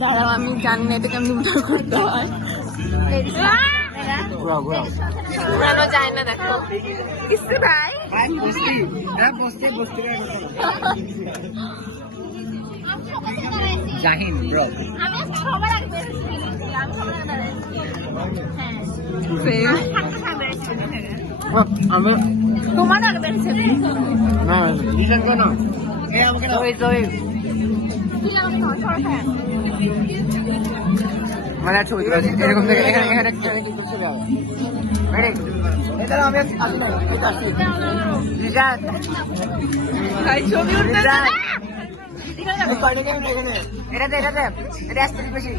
দাঁড়াও, আমি জানি না এটা কেমন উদ্ধার করতে হয়। ঘোরানো যায় না, দেখো কিছু ভাই। জাহিন ব্রো, তোমার আগে বেড়েছে মানে ছবি এরকম থেকে এখানে এখানে ছবি উঠতে এটাতে এটাতে এটা আসতে বেশি